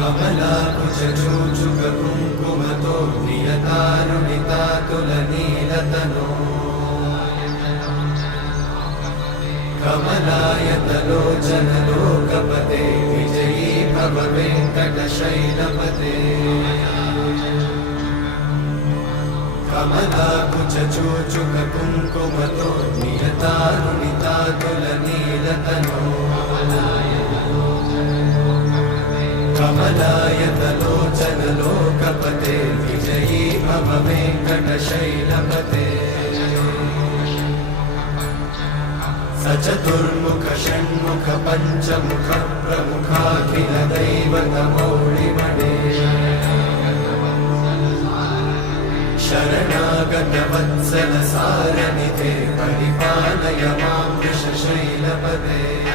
कमलाकुचूचुककुङ्कुमतो नियतारुणितातुलनीलतनो कमलायतलोचनलोकपते विजयी भव वेङ्कटशैलपते कमलाकुचूचुककुङ्कुमतो नियतारुणितातुलनीलतनो कमलायतलोचनलोकपते विजयी भव वेङ्कटशैलपते सचतुर्मुख षण्मुख पञ्चमुख प्रमुखाखिल दैवतमौळिमणे शरणागत वत्सल सारनिधे परिपालय मां वृषशैलपते